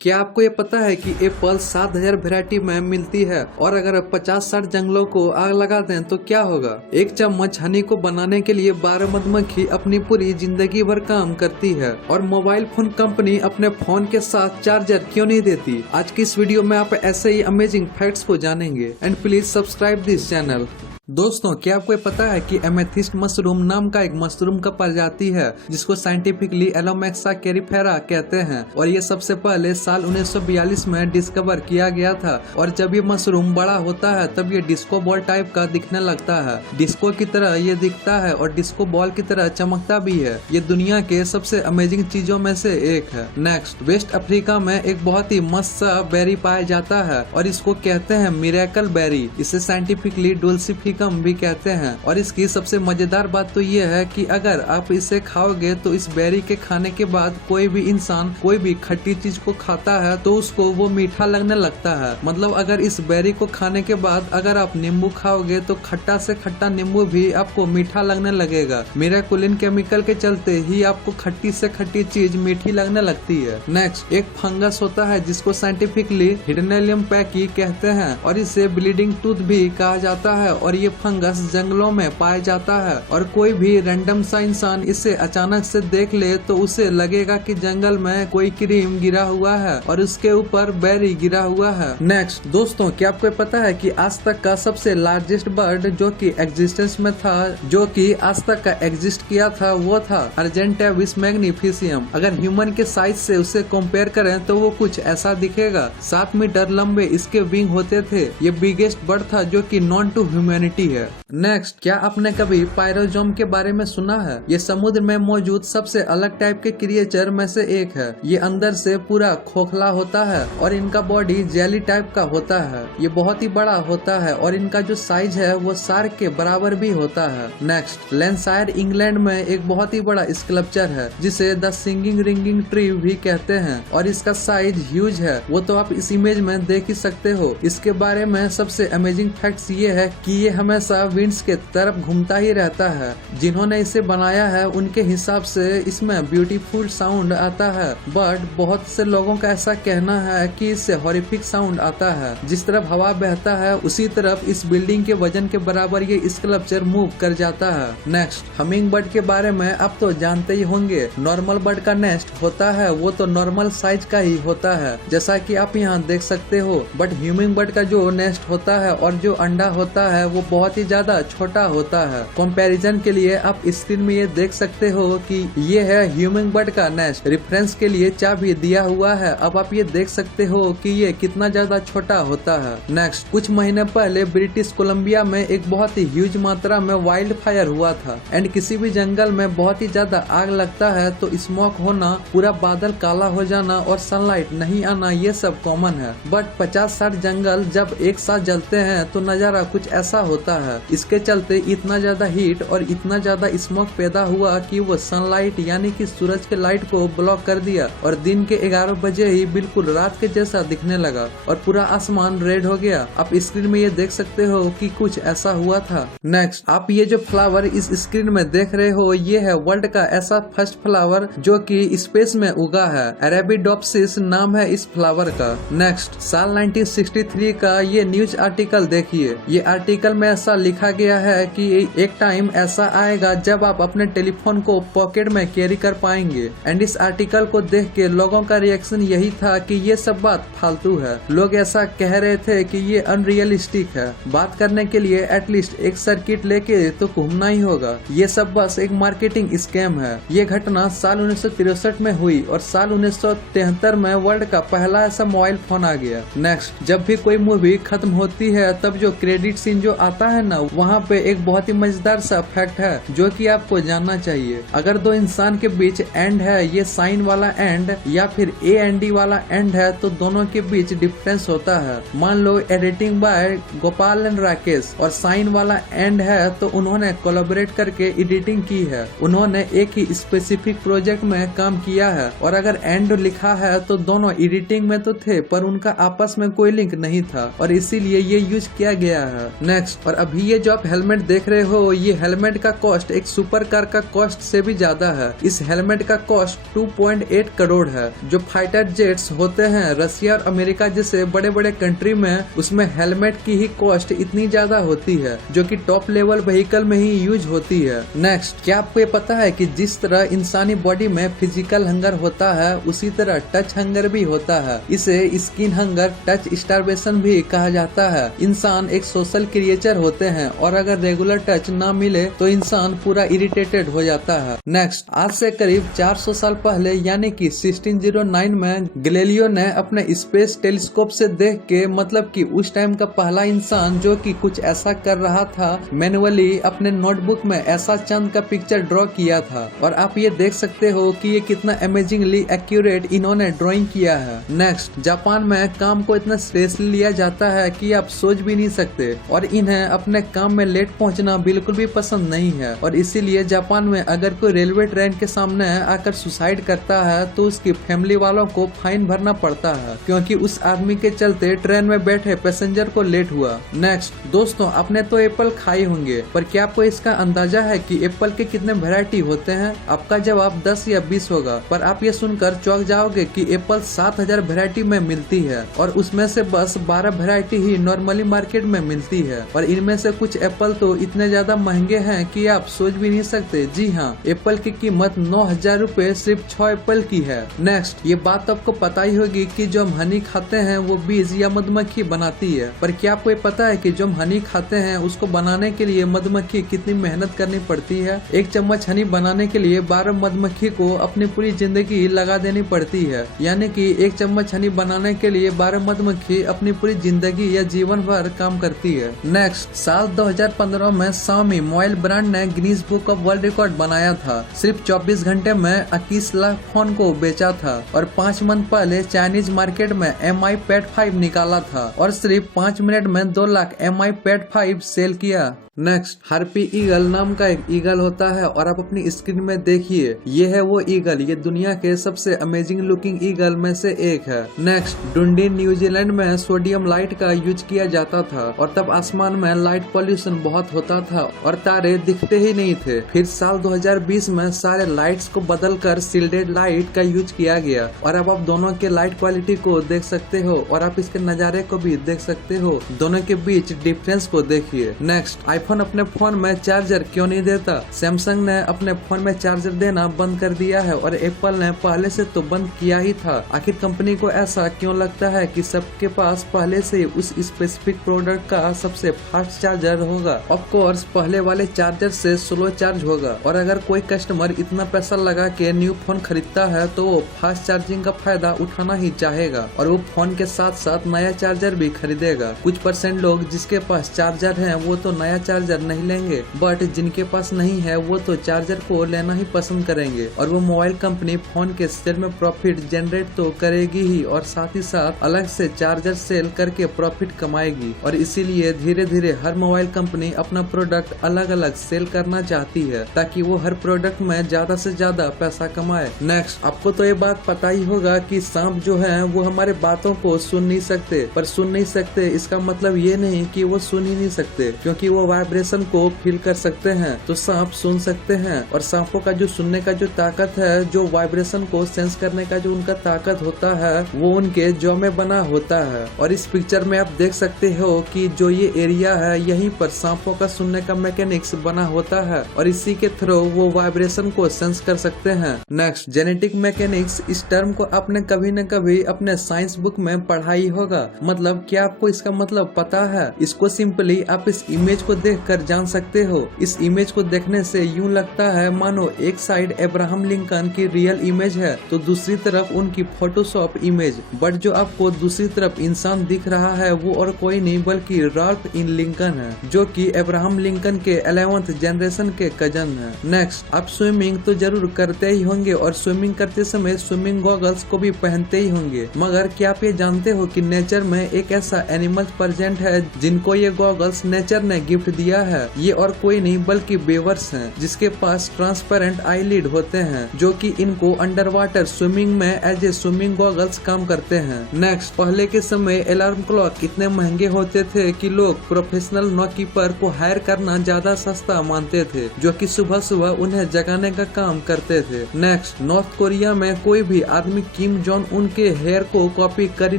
क्या आपको ये पता है कि एप्पल 7000 वैरायटी में मिलती है और अगर 50-60 जंगलों को आग लगा दें तो क्या होगा। एक चम्मच हनी को बनाने के लिए 12 मधुमक्खी अपनी पूरी जिंदगी भर काम करती है और मोबाइल फोन कंपनी अपने फोन के साथ चार्जर क्यों नहीं देती। आज की इस वीडियो में आप ऐसे ही अमेजिंग फैक्ट्स को जानेंगे and please subscribe this channel. दोस्तों, क्या आपको पता है कि एमेथिस्ट मशरूम नाम का एक मशरूम का प्रजाति है जिसको साइंटिफिकली एलोमेक्सा कैरिफेरा कहते हैं और ये सबसे पहले साल 1942 में डिस्कवर किया गया था। और जब ये मशरूम बड़ा होता है तब ये डिस्को बॉल टाइप का दिखने लगता है। डिस्को की तरह ये दिखता है और डिस्को बॉल की तरह चमकता भी है। ये दुनिया के सबसे अमेजिंग चीजों में से एक है। नेक्स्ट, वेस्ट अफ्रीका में एक बहुत ही मस्त सा बेरी पाया जाता है और इसको कहते हैं मिरेकल बेरी। इसे साइंटिफिकली डुल्सिफिकम भी कहते हैं और इसकी सबसे मजेदार बात तो ये है कि अगर आप इसे खाओगे तो इस बेरी के खाने के बाद कोई भी इंसान कोई भी खट्टी चीज को खाता है तो उसको वो मीठा लगने लगता है। मतलब अगर इस बेरी को खाने के बाद अगर आप नींबू खाओगे तो खट्टा से खट्टा नींबू भी आपको मीठा लगने लगेगा। मिरेकुलिन केमिकल के चलते ही आपको खट्टी से खट्टी चीज मीठी लगने लगती है। नेक्स्ट, एक फंगस होता है जिसको साइंटिफिकली हिडनेलियम पैकी कहते हैं और इसे ब्लीडिंग टूथ भी कहा जाता है और ये फंगस जंगलों में पाया जाता है और कोई भी रैंडम सा इंसान इसे अचानक से देख ले तो उसे लगेगा कि जंगल में कोई क्रीम गिरा हुआ है और उसके ऊपर बेरी गिरा हुआ है। नेक्स्ट दोस्तों, क्या आपको पता है कि आज तक का सबसे लार्जेस्ट बर्ड जो कि एग्जिस्टेंस में था, जो कि आज तक का एग्जिस्ट किया था, वो था अर्जेंटेविस मैग्निफिसियम। अगर ह्यूमन के साइज से उसे कंपेयर करें तो वो कुछ ऐसा दिखेगा। 7 मीटर लंबे इसके विंग होते थे। ये बिगेस्ट बर्ड था जो कि नॉन टू ह्यूमैनिटी है। नेक्स्ट, क्या आपने कभी पायरोजोम के बारे में सुना है? ये समुद्र में मौजूद सबसे अलग टाइप के क्रिएचर में से एक है। ये अंदर से पूरा खोखला होता है और इनका बॉडी जेली टाइप का होता है। ये बहुत ही बड़ा होता है और इनका जो साइज है वो शार्क के बराबर भी होता है। नेक्स्ट, लैंकाशायर इंग्लैंड में एक बहुत ही बड़ा स्कल्पचर है जिसे द सिंगिंग रिंगिंग ट्री भी कहते हैं और इसका साइज ह्यूज है। वो तो आप इस इमेज में देख ही सकते हो। इसके बारे में सबसे अमेजिंग फैक्ट्स ये है कि ये हमेशा विंड्स के तरफ घूमता ही रहता है। जिन्होंने इसे बनाया है उनके हिसाब से इसमें ब्यूटीफुल साउंड आता है, बट बहुत से लोगों का ऐसा कहना है कि इससे हॉरिफिक साउंड आता है। जिस तरफ हवा बहता है उसी तरफ इस बिल्डिंग के वजन के बराबर ये स्कल्पचर मूव कर जाता है। नेक्स्ट, हमिंग बर्ड के बारे में आप तो जानते ही होंगे। नॉर्मल बर्ड का नेस्ट होता है वो तो नॉर्मल साइज का ही होता है जैसा कि आप यहाँ देख सकते हो, बट ह्यूमिंग बर्ड का जो नेस्ट होता है और जो अंडा होता है वो बहुत ही ज्यादा छोटा होता है। कंपैरिजन के लिए आप स्क्रीन में ये देख सकते हो कि ये है ह्यूमिंग बर्ड का नेस्ट। रेफरेंस के लिए चाबी दिया हुआ है। अब आप ये देख सकते हो कि ये कितना ज्यादा छोटा होता है। नेक्स्ट, कुछ महीने पहले ब्रिटिश कोलंबिया में एक बहुत ही ह्यूज मात्रा में वाइल्ड फायर हुआ था एंड किसी भी जंगल में बहुत ही ज्यादा आग लगता है तो स्मोक होना, पूरा बादल काला हो जाना और सनलाइट नहीं आना, ये सब कॉमन है। बट 50-60 जंगल जब एक साथ जलते हैं तो नजारा कुछ ऐसा होता है। इसके चलते इतना ज्यादा हीट और इतना ज्यादा स्मोक पैदा हुआ कि वो सनलाइट यानी कि सूरज के लाइट को ब्लॉक कर दिया और दिन के 11 बजे ही बिल्कुल रात के जैसा दिखने लगा और पूरा आसमान रेड हो गया। आप स्क्रीन में ये देख सकते हो कि कुछ ऐसा हुआ था। नेक्स्ट, आप ये जो फ्लावर इस स्क्रीन में देख रहे हो ये है वर्ल्ड का ऐसा फर्स्ट फ्लावर जो कि स्पेस में उगा है। अरेबिडोप्सिस नाम है इस फ्लावर का। नेक्स्ट, साल 1963 का ये न्यूज आर्टिकल देखिए। ये आर्टिकल में ऐसा लिखा गया है कि एक टाइम ऐसा आएगा जब आप अपने टेलीफोन को पॉकेट में कैरी कर पाएंगे एंड इस आर्टिकल को देख के लोगों का रिएक्शन यही था कि ये सब बात फालतू है। लोग ऐसा कह रहे थे कि ये अनरियलिस्टिक है। बात करने के लिए एटलीस्ट एक सर्किट लेके तो घूमना ही होगा। ये सब बस एक मार्केटिंग स्कैम है। ये घटना साल 1963 में हुई और साल 1973 में वर्ल्ड का पहला ऐसा मोबाइल फोन आ गया। नेक्स्ट, जब भी कोई मूवी खत्म होती है तब जो क्रेडिट सीन जो आता है ना, वहाँ पे एक बहुत ही मजेदार सा फैक्ट है जो कि आपको जानना चाहिए। अगर दो इंसान के बीच एंड है, ये साइन वाला एंड या फिर AND वाला एंड है, तो दोनों के बीच डिफरेंस होता है। मान लो editing by Gopal and Rakesh और साइन वाला एंड है तो उन्होंने कोलैबोरेट करके एडिटिंग की है। उन्होंने एक ही स्पेसिफिक प्रोजेक्ट में काम किया है और अगर एंड लिखा है तो दोनों एडिटिंग में तो थे पर उनका आपस में कोई लिंक नहीं था और इसीलिए ये यूज किया गया है। नेक्स्ट, और अभी ये जो आप हेलमेट देख रहे हो, ये हेलमेट का कॉस्ट एक सुपर कार का कॉस्ट से भी ज्यादा है। इस हेलमेट का कॉस्ट 2.8 करोड़ है। जो फाइटर जेट्स होते हैं रसिया और अमेरिका जैसे बड़े बड़े कंट्री में, उसमें हेलमेट की ही कॉस्ट इतनी ज्यादा होती है, जो कि टॉप लेवल व्हीकल में ही यूज होती है। नेक्स्ट, क्या आपको ये पता है कि जिस तरह इंसानी बॉडी में फिजिकल हंगर होता है, उसी तरह टच हंगर भी होता है। इसे स्किन हंगर, टच स्टारवेशन भी कहा जाता है। इंसान एक सोशल क्रिएचर होते हैं और अगर रेगुलर टच ना मिले तो इंसान पूरा इरिटेटेड हो जाता है। नेक्स्ट, आज से करीब 400 साल पहले यानी कि 1609 में गैलीलियो ने अपने स्पेस टेलीस्कोप से देख के, मतलब कि उस टाइम का पहला इंसान जो कि कुछ ऐसा कर रहा था, मैनुअली अपने नोटबुक में ऐसा चांद का पिक्चर ड्रॉ किया था। और आप ये देख सकते हो कि ये कितना अमेजिंगली एक्यूरेट इन्होंने ड्राइंग किया है। नेक्स्ट, जापान में काम को इतना सीरियसली लिया जाता है कि आप सोच भी नहीं सकते, और इन्हें अपने काम में लेट पहुंचना बिल्कुल भी पसंद नहीं है। और इसीलिए जापान में अगर कोई रेलवे ट्रेन के सामने आकर सुसाइड करता है तो उसकी फैमिली वालों को फाइन भरना पड़ता है, क्योंकि उस आदमी के चलते ट्रेन में बैठे पैसेंजर को लेट हुआ। नेक्स्ट दोस्तों, आपने तो एप्पल खाए होंगे, पर क्या आपको इसका अंदाजा है कि एप्पल के कितने वैरायटी होते हैं? आपका जवाब 10 या 20 होगा, पर आप ये सुनकर चौंक जाओगे कि एप्पल 7000 वैरायटी में मिलती है, और उसमें से बस 12 वैरायटी ही नॉर्मली मार्केट में मिलती है। और इनमें से कुछ एप्पल तो इतने ज्यादा महंगे हैं कि आप सोच भी नहीं सकते। जी हाँ, एप्पल की कीमत 9000 रूपए सिर्फ 6 एप्पल की है। नेक्स्ट, ये बात आपको पता ही होगी कि जो हम हनी खाते हैं वो बीज या मधुमक्खी बनाती है, पर क्या आपको ये पता है कि जो हम हनी खाते हैं उसको बनाने के लिए मधुमक्खी कितनी मेहनत करनी पड़ती है? एक चम्मच हनी बनाने के लिए 12 मधुमक्खी को अपनी पूरी जिंदगी लगा देनी पड़ती है। यानी कि एक चम्मच हनी बनाने के लिए 12 मधुमक्खी अपनी पूरी जिंदगी या जीवन भर काम करती है। नेक्स्ट, साल 2015 में Xiaomi मोबाइल ब्रांड ने Guinness book of world record बनाया था। सिर्फ 24 घंटे में 21 लाख फोन को बेचा था, और 5 मंथ पहले चाइनीज मार्केट में MI Pad 5 निकाला था, और सिर्फ 5 मिनट में 2 लाख MI Pad 5 सेल किया। नेक्स्ट, हार्पी ईगल नाम का एक ईगल होता है, और आप अपनी स्क्रीन में देखिए, ये है वो ईगल। ये दुनिया के सबसे अमेजिंग लुकिंग ईगल में से एक है। नेक्स्ट, डुंडीन न्यूजीलैंड में सोडियम लाइट का यूज किया जाता था, और तब आसमान में लाइट पॉल्यूशन बहुत होता था और तारे दिखते ही नहीं थे। फिर साल 2020 में सारे लाइट्स को बदलकर शिल्डेड लाइट का यूज किया गया, और अब आप दोनों के लाइट क्वालिटी को देख सकते हो, और आप इसके नजारे को भी देख सकते हो। दोनों के बीच डिफरेंस को देखिए। नेक्स्ट, आईफोन अपने फोन में चार्जर क्यों नहीं देता? सैमसंग ने अपने फोन में चार्जर देना बंद कर दिया है, और एप्पल ने पहले से तो बंद किया ही था। आखिर कंपनी को ऐसा क्यों लगता है कि सबके पास पहले से उस स्पेसिफिक प्रोडक्ट का सबसे फास्ट चार्जर होगा? ऑफ कोर्स पहले वाले चार्जर से स्लो चार्ज होगा, और अगर कोई कस्टमर इतना पैसा लगा के न्यू फोन खरीदता है तो वो फास्ट चार्जिंग का फायदा उठाना ही चाहेगा, और वो फोन के साथ साथ नया चार्जर भी खरीदेगा। कुछ % लोग जिसके पास चार्जर है वो तो नया चार्जर नहीं लेंगे, बट जिनके पास नहीं है वो तो चार्जर को लेना ही पसंद करेंगे, और वो मोबाइल कंपनी फोन के सेल में प्रॉफिट जनरेट तो करेगी ही, और साथ ही साथ अलग से चार्जर सेल करके प्रॉफिट कमाएगी। और इसीलिए धीरे धीरे हर मोबाइल कंपनी अपना प्रोडक्ट अलग अलग सेल करना चाहती है, ताकि वो हर प्रोडक्ट में ज्यादा से ज्यादा पैसा कमाए। नेक्स्ट, आपको तो ये बात पता ही होगा कि सांप जो है वो हमारे बातों को सुन नहीं सकते, पर सुन नहीं सकते इसका मतलब ये नहीं कि वो सुन ही नहीं सकते, क्योंकि वो वाइब्रेशन को फील कर सकते हैं। तो सांप सुन सकते हैं, और सांपों का जो सुनने का जो ताकत है, जो वाइब्रेशन को सेंस करने का जो उनका ताकत होता है, वो उनके जॉ में बना होता है। और इस पिक्चर में आप देख सकते हो कि जो ये एरिया है, यहीं पर सांपों का सुनने का मैकेनिक्स बना होता है, और इसी के थ्रू वो वाइब्रेशन को सेंस कर सकते हैं। नेक्स्ट, जेनेटिक मैकेनिक्स, इस टर्म को आपने कभी न कभी अपने साइंस बुक में पढ़ा ही होगा। मतलब क्या आपको इसका मतलब पता है? इसको सिंपली आप इस इमेज को देखकर जान सकते हो। इस इमेज को देखने से यूं लगता है मानो एक साइड अब्राहम लिंकन की रियल इमेज है, तो दूसरी तरफ उनकी फोटोशॉप इमेज। बट जो आपको दूसरी तरफ इंसान दिख रहा है वो और कोई नहीं बल्कि राल्फ इन लिंकन है, जो कि अब्राहम लिंकन के 11th जनरेशन के कजन है। नेक्स्ट, आप स्विमिंग तो जरूर करते ही होंगे, और स्विमिंग करते समय स्विमिंग गॉगल्स को भी पहनते ही होंगे। मगर क्या आप ये जानते हो कि नेचर में एक ऐसा एनिमल प्रेजेंट है जिनको ये गॉगल्स नेचर ने गिफ्ट दिया है? ये और कोई नहीं बल्कि बेवर्स हैं, जिसके पास ट्रांसपेरेंट आईलिड होते हैं, जो कि इनको अंडर वाटर स्विमिंग में एज ए स्विमिंग गॉगल्स काम करते हैं। नेक्स्ट, पहले के समय अलार्म क्लॉक इतने महंगे होते थे कि लोग प्रोफेशनल प्रोफेशनल नॉकीपर को हायर करना ज्यादा सस्ता मानते थे, जो कि सुबह सुबह उन्हें जगाने का काम करते थे। नेक्स्ट, नॉर्थ कोरिया में कोई भी आदमी किम जोंग उन के हेयर को कॉपी कर ही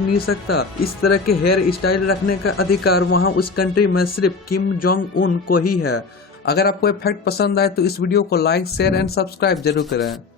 नहीं सकता। इस तरह के हेयर स्टाइल रखने का अधिकार वहां उस कंट्री में सिर्फ किम जोंग उन को ही है। अगर आपको ये फैक्ट पसंद आए तो इस वीडियो को लाइक, शेयर एंड सब्सक्राइब जरूर करें।